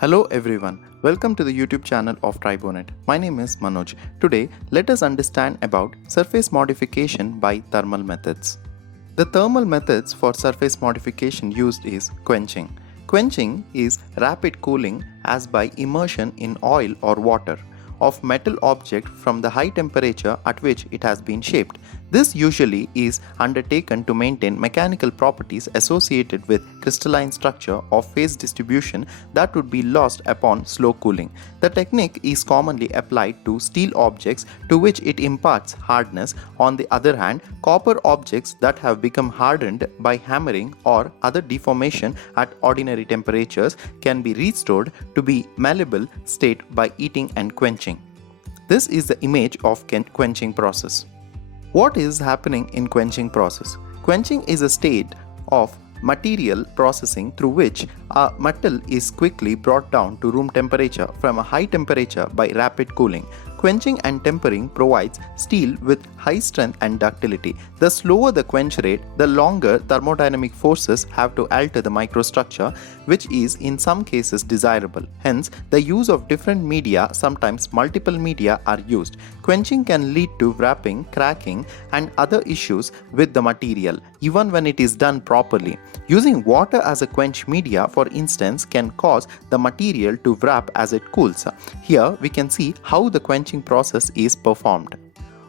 Hello everyone, welcome to the YouTube channel of Tribonet. My name is Manoj. Today, let us understand about surface modification by thermal methods. The thermal methods for surface modification used is quenching. Quenching is rapid cooling as by immersion in oil or water of metal object from the high temperature at which it has been shaped. This usually is undertaken to maintain mechanical properties associated with crystalline structure or phase distribution that would be lost upon slow cooling. The technique is commonly applied to steel objects to which it imparts hardness. On the other hand, copper objects that have become hardened by hammering or other deformation at ordinary temperatures can be restored to be malleable state by heating and quenching. This is the image of quenching process. What is happening in quenching process? Quenching is a state of material processing through which a metal is quickly brought down to room temperature from a high temperature by rapid cooling. Quenching and tempering provides steel with high strength and ductility. The slower the quench rate, the longer thermodynamic forces have to alter the microstructure, which is in some cases desirable. Hence, the use of different media, sometimes multiple media, are used. Quenching can lead to wrapping, cracking, and other issues with the material, even when it is done properly. Using water as a quench media, for instance, can cause the material to wrap as it cools. Here, we can see how the quenching process is performed.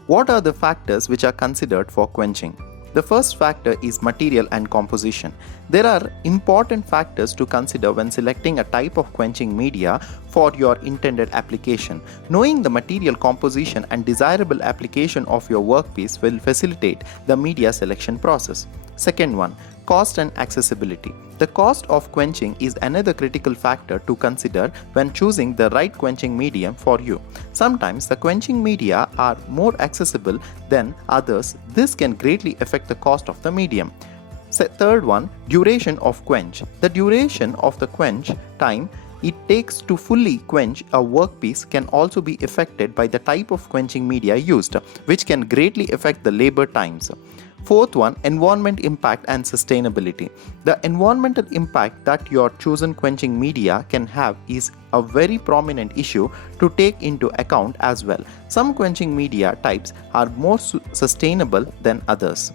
What are the factors which are considered for quenching? The first factor is material and composition. There are important factors to consider when selecting a type of quenching media for your intended application. Knowing the material composition and desirable application of your workpiece will facilitate the media selection process. Second one, cost and accessibility. The cost of quenching is another critical factor to consider when choosing the right quenching medium for you. Sometimes the quenching media are more accessible than others. This can greatly affect the cost of the medium. Third one, duration of quench. The duration of the quench time it takes to fully quench a workpiece can also be affected by the type of quenching media used, which can greatly affect the labor times. Fourth one, environment impact and sustainability. The environmental impact that your chosen quenching media can have is a very prominent issue to take into account as well. Some quenching media types are more sustainable than others.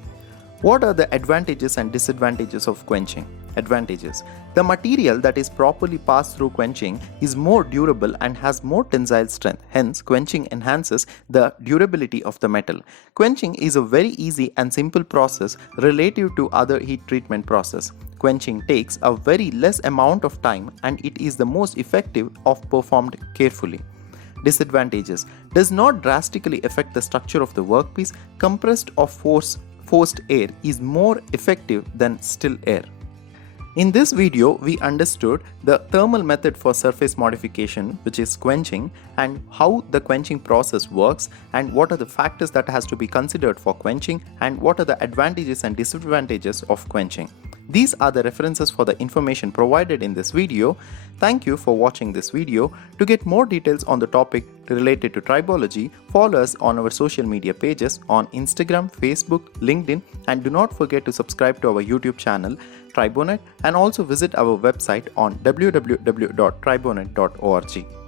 What are the advantages and disadvantages of quenching? Advantages. The material that is properly passed through quenching is more durable and has more tensile strength. Hence, quenching enhances the durability of the metal. Quenching is a very easy and simple process relative to other heat treatment process. Quenching takes a very less amount of time and it is the most effective if performed carefully. Disadvantages. Does not drastically affect the structure of the workpiece. Compressed or forced air is more effective than still air. In this video, we understood the thermal method for surface modification, which is quenching, and how the quenching process works, and what are the factors that has to be considered for quenching, and what are the advantages and disadvantages of quenching. These are the references for the information provided in this video. Thank you for watching this video. To get more details on the topic related to tribology, follow us on our social media pages on Instagram, Facebook, LinkedIn, and do not forget to subscribe to our YouTube channel, Tribonet, and also visit our website on www.tribonet.org.